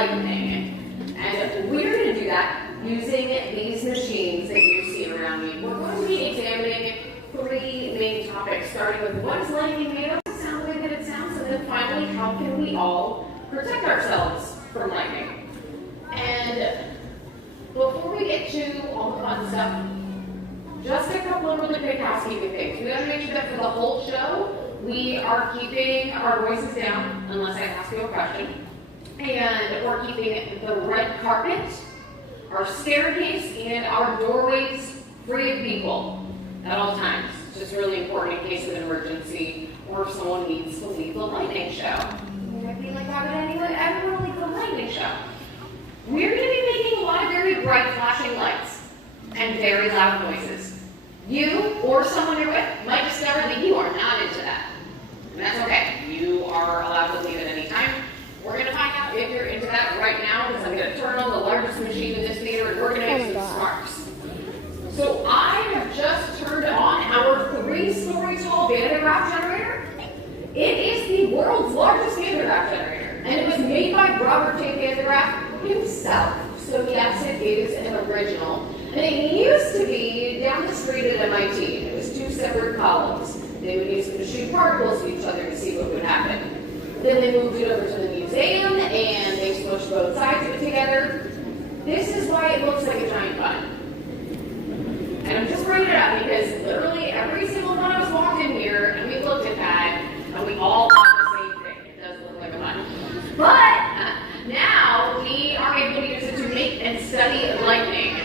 lightning. And we're going to do that using these machines that you see around me. We're going to be examining 3 main topics, starting with what is lightning made of, sound the way that it sounds, and then finally, how can we all protect ourselves from lightning. And before we get to all the fun stuff, just a couple of really quick housekeeping things. We got to make sure that for the whole show, we are keeping our voices down, unless I ask you a question. And we're keeping the red carpet, our staircase, and our doorways free of people at all times. It's just really important in case of an emergency or if someone needs to leave the lightning show. You might be like, why would everyone leave the lightning show? We're going to be making a lot of very bright flashing lights and very loud noises. You or someone you're with might discover that you are not into that. And that's okay. You are allowed to leave at any time. We're going to find out if you're into that right now because I'm going to turn on the largest machine in this theater and we're going to make some sparks. So I have just turned on our 3-story tall Van de Graaff generator. It is the world's largest Van de Graaff generator, and it was made by Robert J. Van de Graaff himself. So yes, it is an original. And it used to be down the street at MIT. It was 2 separate columns. They would use them to shoot particles at each other to see what would happen. Then they moved it over to the museum, and they smushed both sides of it together. This is why it looks like a giant bun. And I'm just bringing it up because literally every single one of us walked in here, and we looked at that, and we all thought the same thing. It does look like a bun. But now we are able to use it to make and study lightning.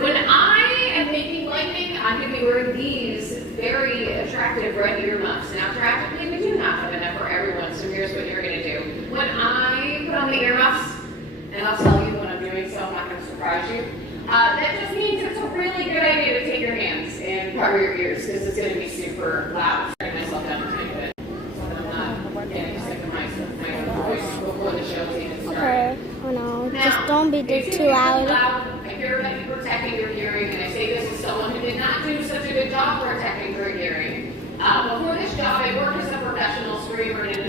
When I am making lightning, I'm going to be wearing these very attractive red earmuffs. Now, practically, we do not have enough for everyone, so here's what you're going to do. When I put on the earmuffs, and I'll tell you when I'm doing so, I'm not going to surprise you, that just means it's a really good idea to take your hands and cover your ears, because it's going to be super loud. I'm turning myself down a tiny bit, so I'm not getting sick of my voice before the show's even started. Okay, oh no, Now, just don't be too loud. I care about you protecting your hearing, and I say this as someone who did not do such a good job protecting her hearing. Before this job, I worked as a professional screamer in an